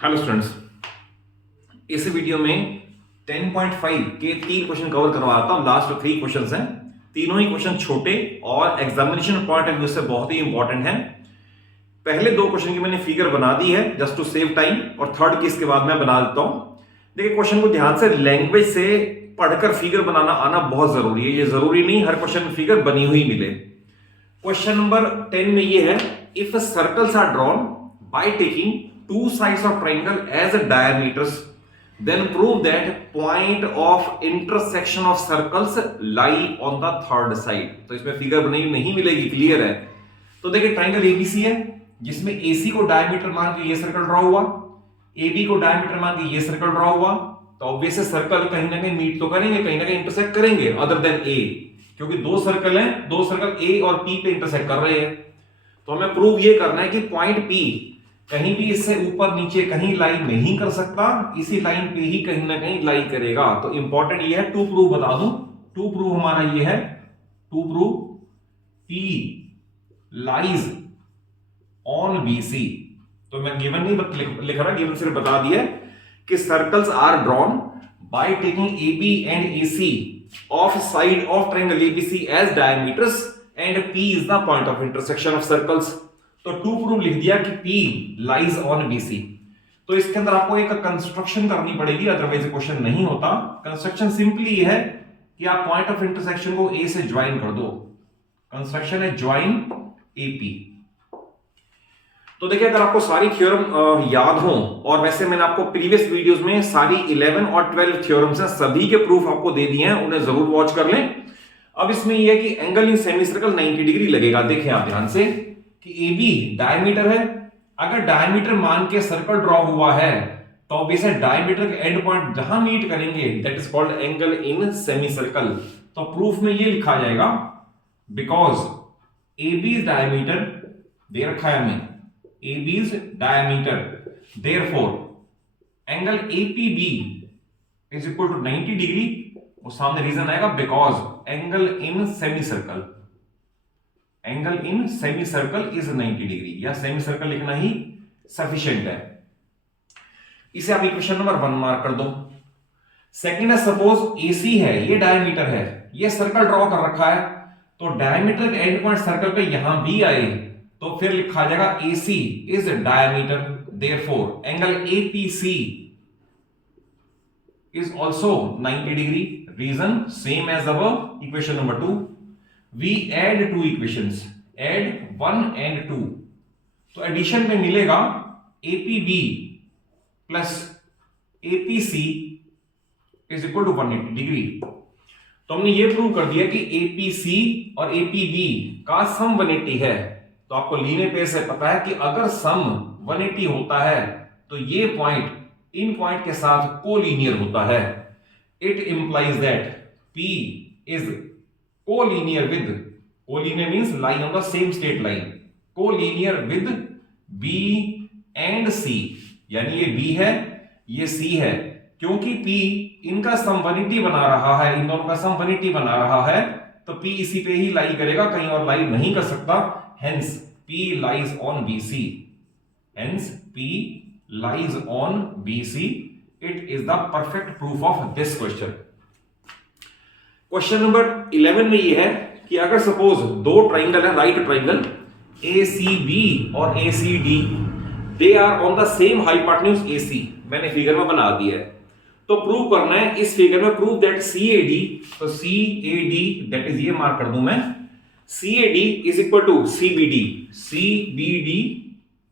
Hello students, इस video में 10.5 के 3 क्वेश्चन कवर करवाता हूं। लास्ट 3 क्वेश्चंस हैं, तीनों ही क्वेश्चन छोटे और एग्जामिनेशन पॉइंट ऑफ व्यू से बहुत ही इंपॉर्टेंट हैं। पहले 2 क्वेश्चन की मैंने फिगर बना दी है जस्ट टू सेव टाइम, और थर्ड की इसके बाद मैं बना देता हूं। देखिए, क्वेश्चन को ध्यान से लैंग्वेज से पढ़कर फिगर बनाना आना बहुत जरूरी है। ये जरूरी नहीं हर क्वेश्चन में फिगर बनी हुई मिले। क्वेश्चन नंबर 10 में ये है, if circles are drawn by taking two sides of triangle as diameters, then prove that point of intersection of circles lie on the third side। तो इसमें फिगर बनी नहीं मिलेगी, क्लियर है। तो देखिए, ट्राइंगल एबीसी है जिसमें एसी को डायमीटर मान के ये सर्कल ड्रॉ हुआ, एबी को डायमीटर मान के ये सर्कल ड्रॉ हुआ। तो ऑब्वियसली सर्कल कहीं ना कहीं मीट तो करेंगे, कहीं ना कहीं इंटरसेक्ट करेंगे अदर देन ए, क्योंकि दो सर्कल हैं, दो सर्कल ए और पी पे इंटरसेक्ट कर रहे हैं। तो हमें प्रूव ये करना है कि पॉइंट पी कहीं भी इससे ऊपर नीचे कहीं लाई नहीं कर सकता, इसी लाइन पे ही कहीं ना कहीं लाई करेगा। तो इंपॉर्टेंट ये है, टू प्रूव बता दूं। टू प्रूव हमारा ये है, to prove P lies on BC. तो मैं गिवन नहीं लिख रहा, गिवन सिर्फ बता दिया कि circles are drawn by taking AB and AC of side of triangle ABC as diameters and P is the point of intersection of circles. तो टू प्रूव लिख दिया कि P लाइज ऑन BC। तो इसके अंदर आपको एक कंस्ट्रक्शन करनी पड़ेगी, अदरवाइज क्वेश्चन नहीं होता। कंस्ट्रक्शन सिंपली है कि आप पॉइंट ऑफ इंटरसेक्शन को A से ज्वाइन कर दो। कंस्ट्रक्शन है ज्वाइन AP। तो देखिए, अगर आपको सारी थ्योरम याद हो, और वैसे मैंने आपको प्रीवियस वीडियोस में सारी 11 और 12 थ्योरम्स हैं, सभी के प्रूफ आपको दे दिए हैं, उन्हें जरूर वॉच कर लें। अब इसमें यह है कि angle in semi circle 90 degree लगेगा। देखिए आप ध्यान से कि AB डायमीटर है, अगर डायमीटर मान के सर्कल ड्रॉ हुआ है तो ऑब्वियसली डायमीटर के एंड पॉइंट जहां मीट करेंगे that is called angle in semicircle. तो प्रूफ में ये लिखा जाएगा, बिकॉज AB इज डायमीटर, दे रखा है हमें AB is diameter, therefore angle APB is equal to 90 degree. वो सामने रीजन आएगा, because angle in semicircle, angle in semicircle is 90 degree, या सेमी सर्कल लिखना ही सफिशिएंट है। इसे आप इक्वेशन नंबर 1 मार्क कर दो। सेकंड है, सपोज AC है, ये डायमीटर है, ये सर्कल ड्रॉ कर रखा है, तो डायमीटर के एंड पॉइंट सर्कल पे यहां भी आए तो फिर लिखा जाएगा AC is diameter, therefore angle APC is also 90 degree. Reason same as above, equation number 2। We add two equations, add 1 and 2, तो एडिशन में मिलेगा APB plus APC is equal to 180 degree. तो हमने ये प्रूव कर दिया कि APC और APB का सम 180 है। तो आपको लीनियर पेयर से पता है कि अगर सम 180 होता है तो ये पॉइंट इन पॉइंट के साथ कोलिनियर होता है। It implies that P is collinear with, collinear means line on the same straight line, collinear with B and C, यानी ये B है, ये C है। क्योंकि P इनका सम 180 बना रहा है, इन दोनों का सम 180 बना रहा है, तो P इसी पे ही लाई करेगा, कहीं और लाई नहीं कर सकता। Hence P lies on BC, hence P lies on BC। It is the perfect proof of this question. Question number 11 में ये है कि अगर सपोज दो ट्राइंगल है, राइट ट्राइंगल ACB और ACD, they are on the same hypotenuse AC, मैंने figure में बना दिया है। तो प्रूव करना है इस फिगर में, प्रूव दैट CAD, तो CAD दैट इज, ये मार्क कर दूं मैं, CAD is equal to CBD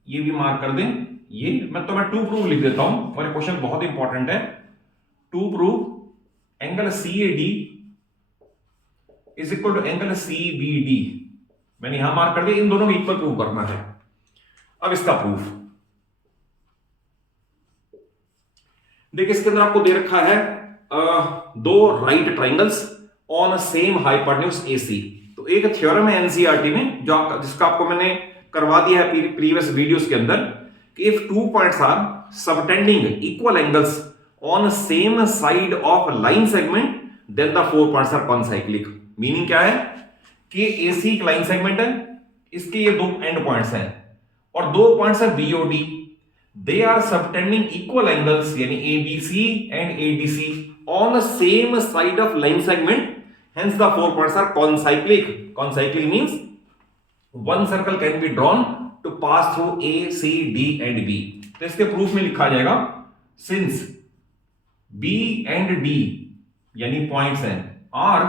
ये भी मार्क कर दें। ये मैं टू प्रूव लिख देता हूं, और ये क्वेश्चन बहुत इंपॉर्टेंट है। To prove angle CAD is equal to angle CBD, मैंने यहां मार्क कर दिया। इन दोनों को इक्वल प्रूव करना है। अब इसका प्रूफ देखिए, इसके अंदर आपको दे रखा है दो right triangles on same hypotenuse AC। तो एक थ्योरम है NCERT में, जो जिसका आपको मैंने करवा दिया है प्रीवियस वीडियोस के अंदर, कि if two points are subtending equal angles on same side of line segment then the 4 points are concyclic. Meaning क्या है कि AC एक लाइन सेगमेंट है, इसके ये दो एंड पॉइंट्स हैं, और दो पॉइंट्स है BOD। They are subtending equal angles यानी ABC and ADC on the same side of line segment, hence the 4 points are concyclic. Concyclic means one circle can be drawn to pass through A C D and B. तो इसके proof में लिखा जाएगा since B and D यानी points हैं are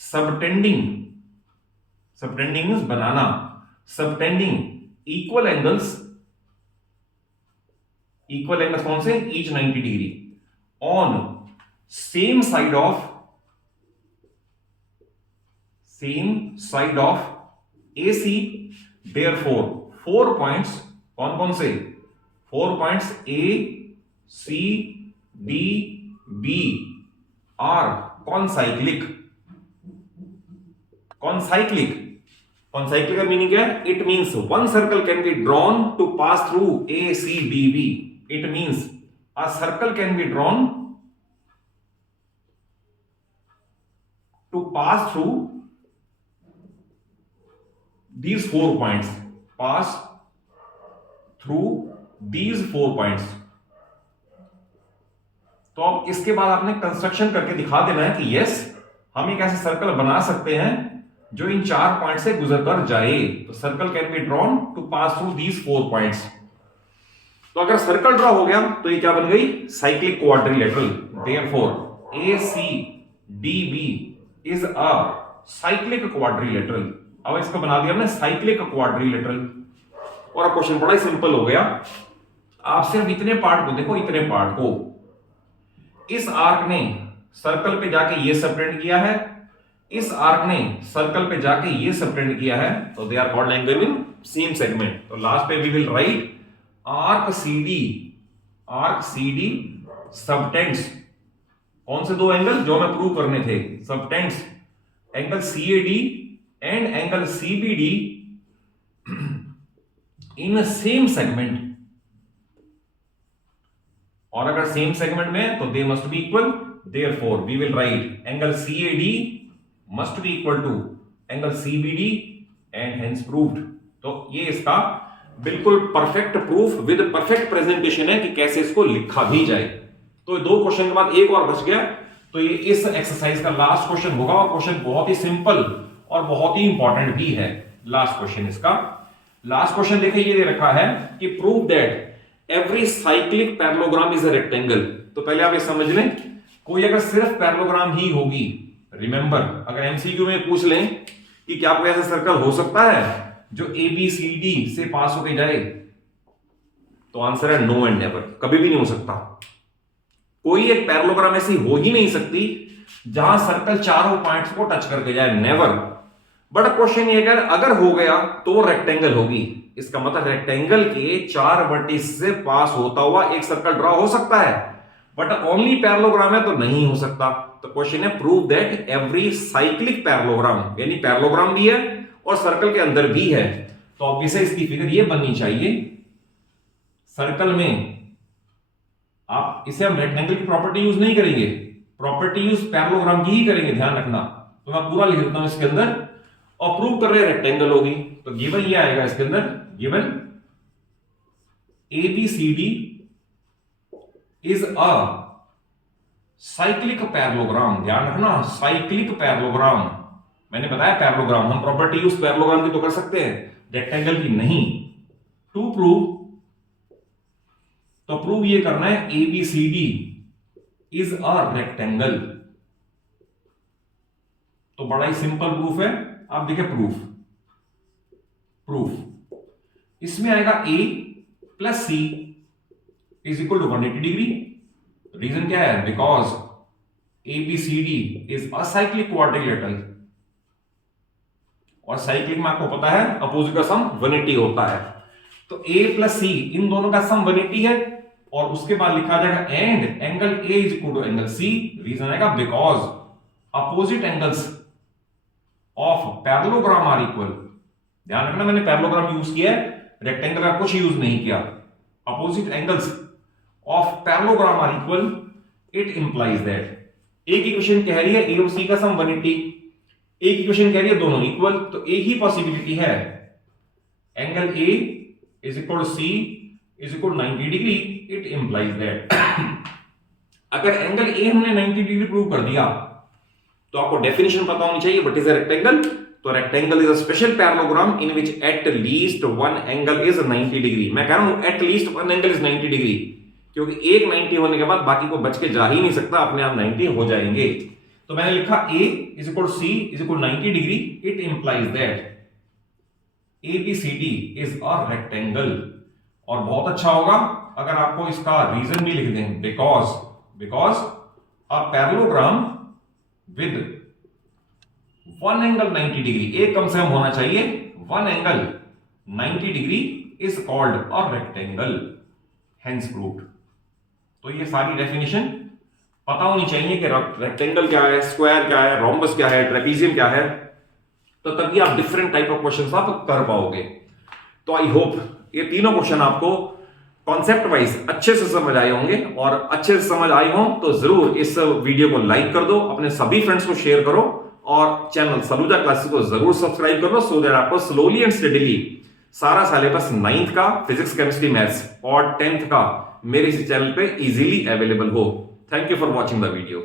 subtending, subtending means बनाना, subtending equal angles, equal angles कौन से, each 90 degree on same side of AC, therefore 4 points कौन कौन से, 4 points A, C, D, B are concyclic. Concyclic, concyclic का मीनिंग क्या है, it means one circle can be drawn to pass through A, C, D, B. It means a circle can be drawn to pass through these 4 points, pass through these 4 points. तो अब इसके बाद आपने construction करके दिखा देना है कि यस हम एक ऐसे सर्कल बना सकते हैं जो इन 4 पॉइंट से गुजर कर जाए. तो circle can be drawn to pass through these 4 points. तो अगर सर्कल ड्रॉ हो गया तो ये क्या बन गई, cyclic quadrilateral. Therefore ACDB is a cyclic quadrilateral. अब इसको बना दिया हमने साइक्लिक क्वाड्रिलेटरल. और अब क्वेश्चन बड़ा ही सिंपल हो गया. आप सिर्फ इतने पार्ट को देखो, इतने पार्ट को. इस आर्क ने सर्कल पे जाके ये सबटेंड किया है, इस आर्क ने सर्कल पे जाके ये सबटेंड किया है, तो they are called angle in same segment. तो लास्ट पे we will write arc CD subtends कौन से दो एंगल जो हमें प्रूव करने थे, subtends angle CAD and angle CBD in same segment. और अगर सेम सेगमेंट में तो they must be equal. Therefore we will write angle CAD must be equal to angle CBD and hence proved. तो ये इसका बिल्कुल perfect proof with perfect presentation है कि कैसे इसको लिखा भी जाए. तो 2 क्वेश्चन के बाद एक और बच गया. तो ये इस एक्सरसाइज का लास्ट क्वेश्चन होगा और क्वेश्चन बहुत ही सिंपल और बहुत ही इंपॉर्टेंट भी है. लास्ट क्वेश्चन इसका, लास्ट क्वेश्चन देखिए ये दे रखा है कि prove that every cyclic parallelogram is a rectangle. तो पहले आप ये समझ लें, कोई अगर सिर्फ पैरेललोग्राम ही होगी, रिमेंबर अगर एमसीक्यू में पूछ लें कि क्या कोई ऐसा सर्कल हो सकता है जो ABCD से पास होके जाए, तो आंसर है नो एंड नेवर. कभी भी नहीं हो सकता. कोई एक पैरेललोग्राम ऐसी हो ही नहीं सकती जहां सर्कल चारों पॉइंट्स को टच करके जाए, नेवर. बट क्वेश्चन ये अगर हो गया तो रेक्टेंगल होगी. इसका मतलब रेक्टेंगल के 4 वर्टिस से पास होता हुआ एक सर्कल ड्रॉ हो सकता है, बट ओनली पैरेललोग्राम है तो नहीं हो सकता. तो क्वेश्चन है prove that every cyclic parallelogram, यानी पैरेललोग्राम भी है और सर्कल के अंदर भी है. तो ऑब्वियसली इसकी फिगर ये बननी चाहिए. सर्कल में आप इसे हम रेक्टेंगल की प्रॉपर्टी यूज नहीं करेंगे, प्रॉपर्टी यूज पैरेललोग्राम की ही करेंगे, ध्यान रखना. तो मैं पूरा लिख देता हूं इसके अंदर और प्रूव कर रहे रेक्टेंगल होगी. तो गिवन ये आएगा इसके अंदर, given ABCD is a cyclic parallelogram. ध्यान रखना, साइक्लिक पैरेललोग्राम. मैंने बताया पैरेललोग्राम हम प्रॉपर्टी यूज पैरेललोग्राम की तो कर सकते हैं, रेक्टेंगल की नहीं. टू प्रूव, तो प्रूव ये करना है ABCD इज अ रेक्टेंगल. तो बड़ा ही सिंपल प्रूफ है. आप देखिए प्रूफ इसमें आएगा A plus C is equal to 180 degree. Reason क्या है, because ABCD is a cyclic quadrilateral. और साइक्लिक में आपको पता है अपोजिट का सम 180 होता है. तो A प्लस C इन दोनों का सम 180 है. और उसके बाद लिखा जाएगा and angle A is equal to angle C. Reason आएगा because opposite angles of parallelogram are equal. ध्यान रखना मैंने पैरेललोग्राम यूज किया है, रेक्टेंगल का कुछ यूज नहीं किया. Opposite angles of parallelogram are equal, it implies that एक इक्वेशन कह रही है A और C का सम 180, एक इक्वेशन कह रही है दोनों इक्वल. तो एक ही पॉसिबिलिटी है, angle A is equal to C is equal 90 degree, it implies that अगर एंगल ए हमने 90 डिग्री प्रूव कर दिया तो आपको डेफिनेशन पता होनी चाहिए व्हाट इज अ रेक्टेंगल। तो rectangle is a special parallelogram in which at least one angle is 90 degree. मैं कह रहा हूं at least one angle is 90 degree, क्योंकि एक 90 होने के बाद बाकी को बच के जा ही नहीं सकता, अपने आप 90 हो जाएंगे। तो मैंने लिखा A is equal C is equal 90 degree, it implies that ABCD is a rectangle. और बहुत अच्छा होगा अगर आपको इसका रीजन भी लिख दें, because a parallelogram with one angle 90 degree, एक कम से कम होना चाहिए, one angle 90 degree is called a rectangle, hence proved. तो ये सारी डेफिनेशन पता होनी चाहिए कि रेक्टेंगल क्या है, स्क्वायर क्या है, रोम्बस क्या है, ट्रेपीजियम क्या है, तो तभी आप डिफरेंट टाइप ऑफ क्वेश्चंस आप कर पाओगे। तो आई होप ये तीनों क्वेश्चन आपको कॉन्सेप्ट वाइज अच्छे से समझ आए होंगे, और अच्छे से समझ आए हो तो जरूर इस वीडियो को लाइक कर दो, अपने सभी फ्रेंड्स को शेयर करो, और चैनल सलूजा क्लासेस को जरूर सब्सक्राइब कर लो, सो दैट आपको स्लोली एंड स्टडीली सारा सिलेबस 9th का फिजिक्स, केमिस्ट्री, मैथ्स और 10th का मेरे इस चैनल पे इजीली अवेलेबल हो। Thank you for watching the video.